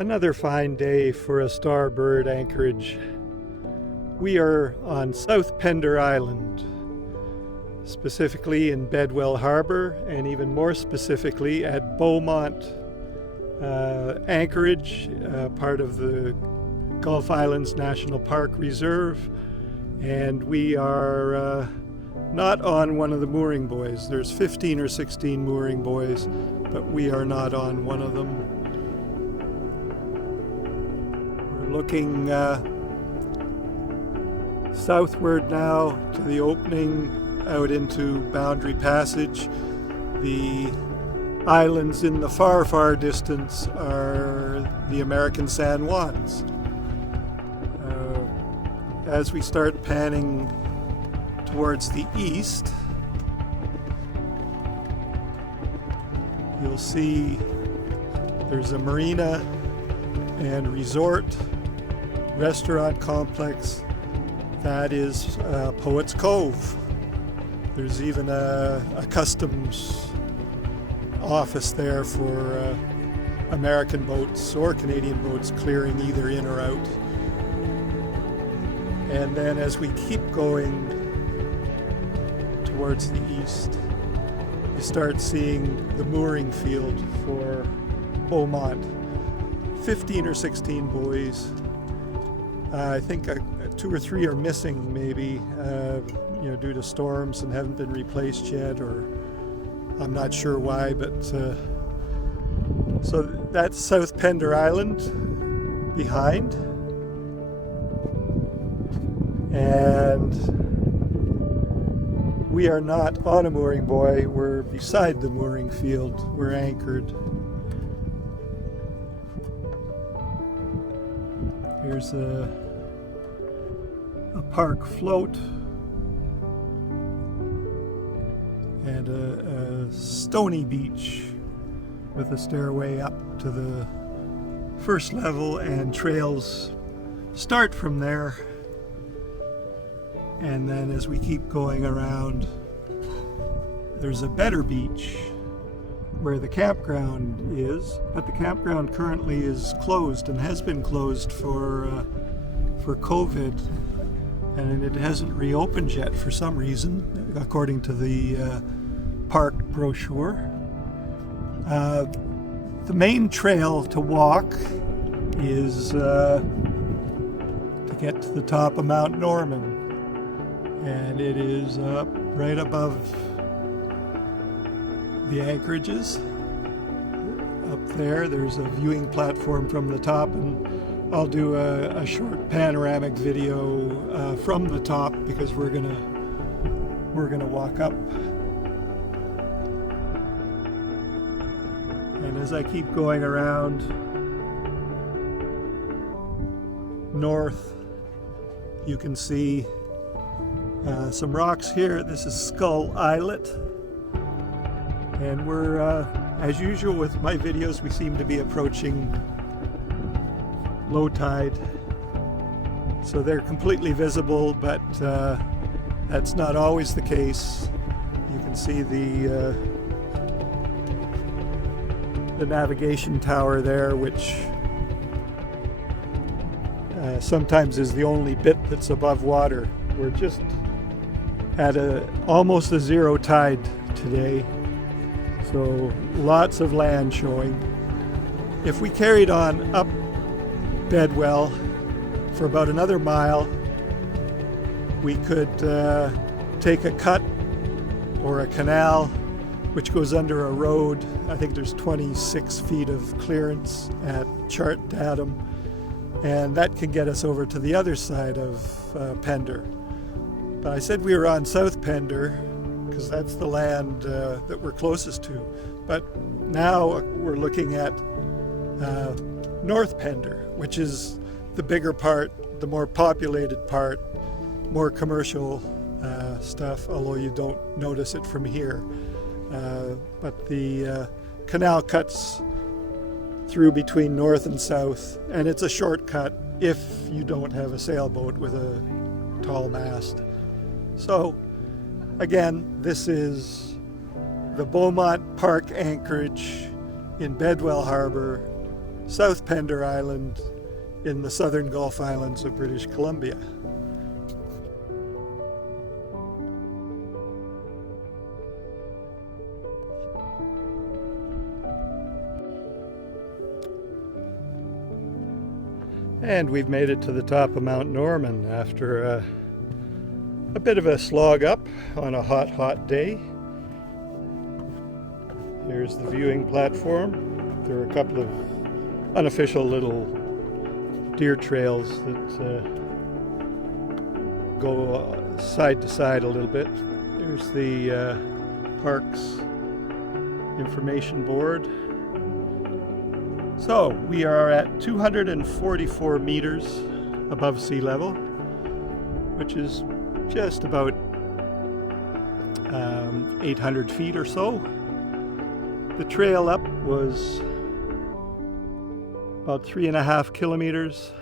Another fine day for a Starbird Anchorage. We are on South Pender Island, specifically in Bedwell Harbour, and even more specifically at Beaumont, Anchorage, part of the Gulf Islands National Park Reserve. And we are not on one of the mooring buoys. There's 15 or 16 mooring buoys, but we are not on one of them. We're looking southward now to the opening out into Boundary Passage. The islands in the far, far distance are the American San Juans. As we start panning towards the east, you'll see there's a marina and resort restaurant complex. That is Poets Cove. There's even a customs office there for American boats or Canadian boats clearing either in or out. And then as we keep going towards the east, you start seeing the mooring field for Beaumont. 15 or 16 buoys. I think 2 or 3 are missing maybe, due to storms and haven't been replaced yet, or I'm not sure why, but so that's South Pender Island behind. And we are not on a mooring buoy, we're beside the mooring field, we're anchored. Here's a park float and a stony beach with a stairway up to the first level, and trails start from there. And then as we keep going around, there's a better beach where the campground is, but the campground currently is closed and has been closed for COVID, and it hasn't reopened yet for some reason, according to the park brochure. The main trail to walk is to get to the top of Mount Norman. And it is up right above the anchorages. Up there, there's a viewing platform from the top, and I'll do a short panoramic video from the top because we're gonna walk up. And as I keep going around north, you can see some rocks here. This is Skull Islet, and we're, as usual with my videos, we seem to be approaching low tide, so they're completely visible, but that's not always the case. You can see the navigation tower there, which sometimes is the only bit that's above water. We're just at almost a zero tide today, so lots of land showing. If we carried on up Bedwell for about another mile, we could take a cut or a canal which goes under a road. I think there's 26 feet of clearance at chart datum, and that can get us over to the other side of Pender. But I said we were on South Pender because that's the land that we're closest to. But now we're looking at North Pender, which is the bigger part, the more populated part, more commercial stuff, although you don't notice it from here. But the canal cuts through between north and south, and it's a shortcut if you don't have a sailboat with a tall mast. So again, this is the Beaumont Park Anchorage in Bedwell Harbour, South Pender Island in the southern Gulf Islands of British Columbia. And we've made it to the top of Mount Norman after a bit of a slog up on a hot day. Here's the viewing platform. There are a couple of unofficial little deer trails that go side to side a little bit. There's the park's information board. So we are at 244 meters above sea level, which is just about 800 feet or so. The trail up was about 3.5 kilometers,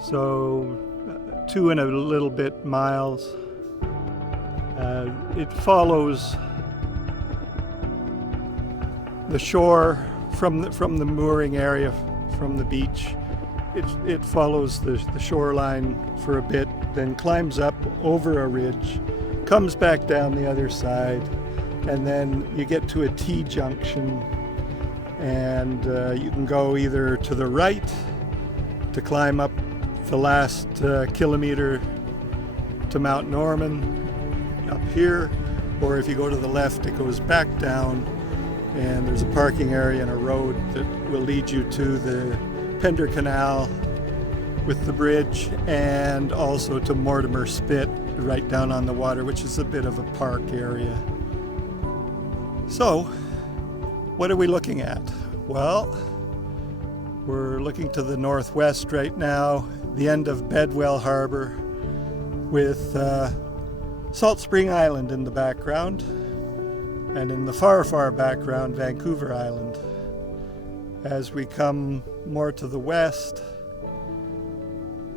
so 2 and a little bit miles. It follows the shore from the mooring area, from the beach. It follows the shoreline for a bit, then climbs up over a ridge, comes back down the other side, and then you get to a T-junction, and you can go either to the right to climb up the last kilometer to Mount Norman up here, or if you go to the left, it goes back down, and there's a parking area and a road that will lead you to the Pender Canal with the bridge, and also to Mortimer Spit right down on the water, which is a bit of a park area. So, what are we looking at? Well, we're looking to the northwest right now, the end of Bedwell Harbour, with Salt Spring Island in the background, and in the far background, Vancouver Island. As we come more to the west,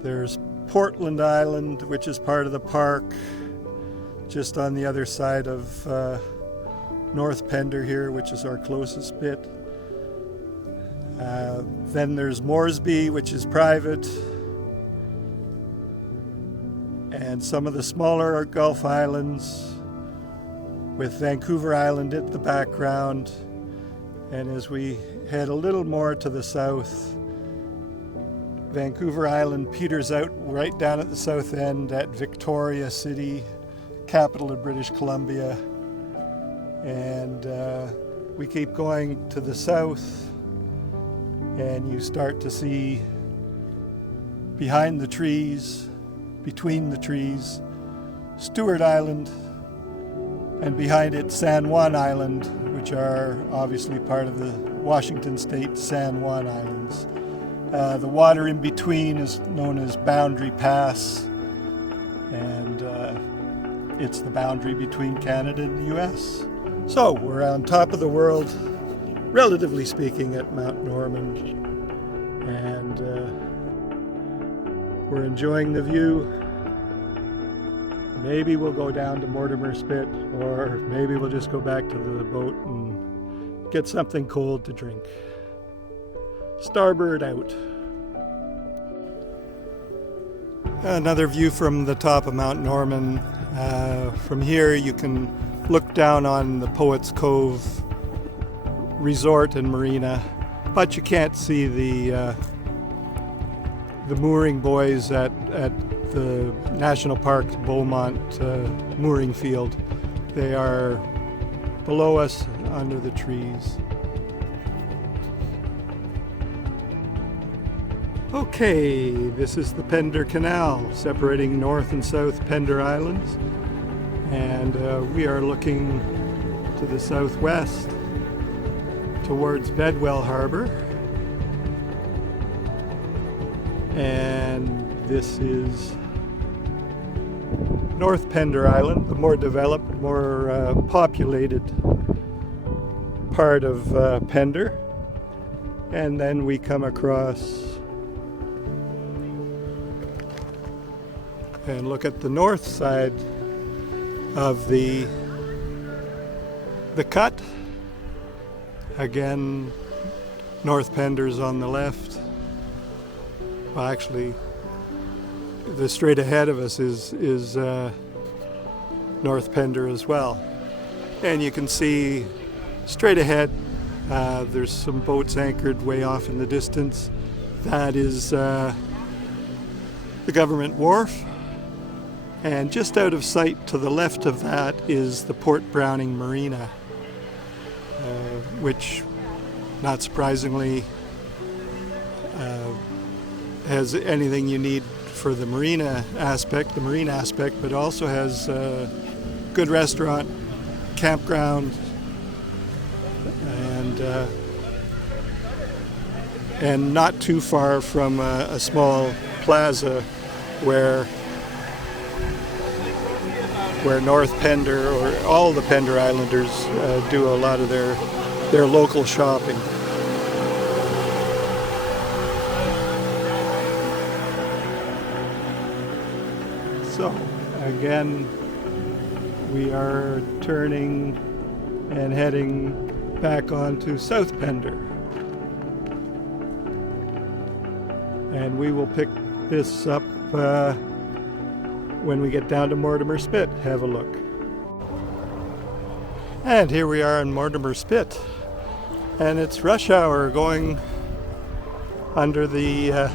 there's Portland Island, which is part of the park, just on the other side of North Pender here, which is our closest bit. Then there's Moresby, which is private, and some of the smaller Gulf Islands, with Vancouver Island at the background. And as we head a little more to the south, Vancouver Island peters out right down at the south end at Victoria City, capital of British Columbia. And we keep going to the south, and you start to see behind the trees, between the trees, Stewart Island, and behind it San Juan Island, which are obviously part of the Washington State San Juan Islands. The water in between is known as Boundary Pass, and it's the boundary between Canada and the US. So we're on top of the world, relatively speaking, at Mount Norman, and we're enjoying the view. Maybe we'll go down to Mortimer Spit, or maybe we'll just go back to the boat and get something cold to drink. Starbird out. Another view from the top of Mount Norman. From here you can look down on the Poets Cove resort and marina, but you can't see the mooring buoys at the National Park's Beaumont mooring field. They are below us under the trees. Okay, this is the Pender Canal separating North and South Pender Islands, and we are looking to the southwest towards Bedwell Harbour, and this is North Pender Island, the more developed, more populated part of Pender. And then we come across and look at the north side of the cut. Again, North Pender's on the left. Well, actually, the straight ahead of us is North Pender as well. And you can see straight ahead, there's some boats anchored way off in the distance. That is the government wharf. And just out of sight to the left of that is the Port Browning Marina, which, not surprisingly, has anything you need for the marine aspect, but also has a good restaurant, campground, and not too far from a small plaza where North Pender, or all the Pender Islanders, do a lot of their local shopping. So again, we are turning and heading back onto South Pender, and we will pick this up when we get down to Mortimer Spit. Have a look. And here we are in Mortimer Spit, and it's rush hour going under the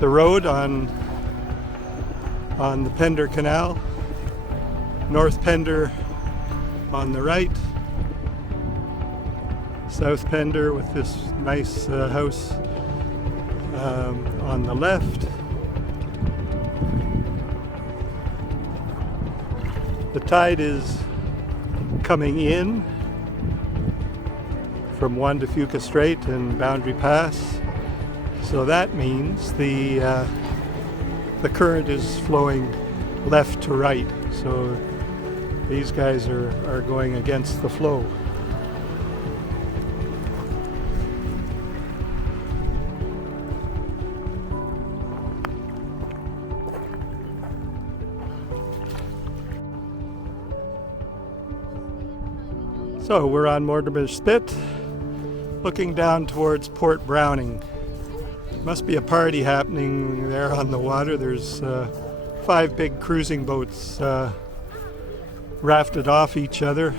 road on the Pender Canal. North Pender on the right, South Pender with this nice house on the left. The tide is coming in from One to Fuca Strait and Boundary Pass, so that means the current is flowing left to right, so these guys are going against the flow. So we're on Mortimer Spit, looking down towards Port Browning. Must be a party happening there on the water. There's 5 big cruising boats rafted off each other.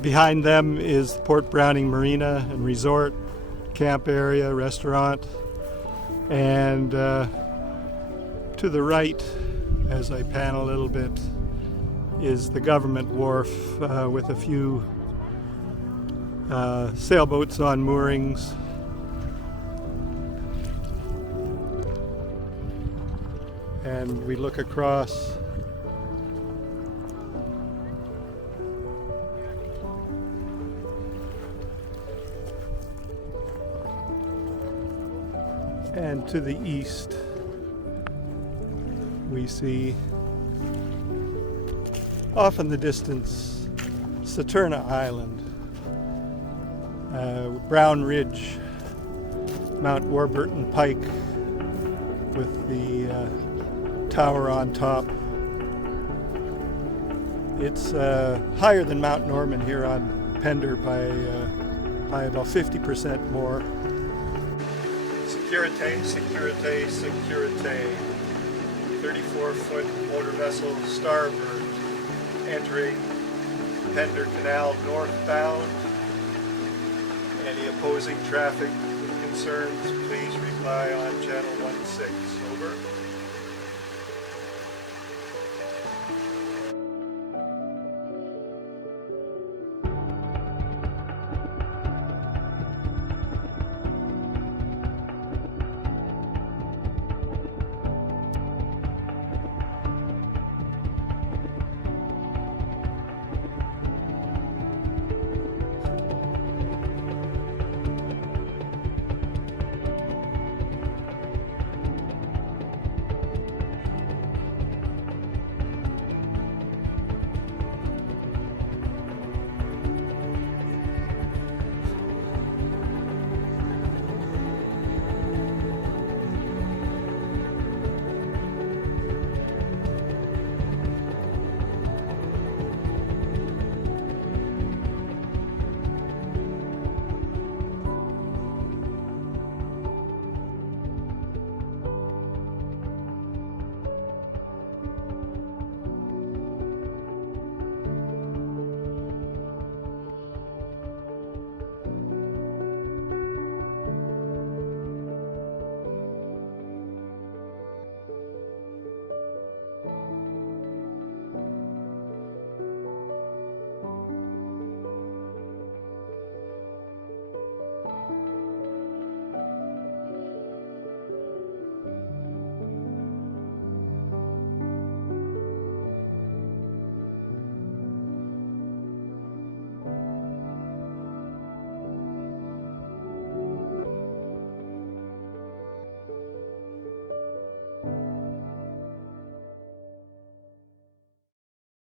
Behind them is the Port Browning Marina and Resort, camp area, restaurant. And to the right, as I pan a little bit, is the government wharf with a few sailboats on moorings. And we look across and to the east we see off in the distance Pender Island, Brown Ridge, Mount Warburton Pike with the tower on top. It's higher than Mount Norman here on Pender by about 50% more. Securite, securite, securite. 34-foot motor vessel Starbird, entering Pender Canal northbound. Any opposing traffic with concerns, please reply on channel 16. Over.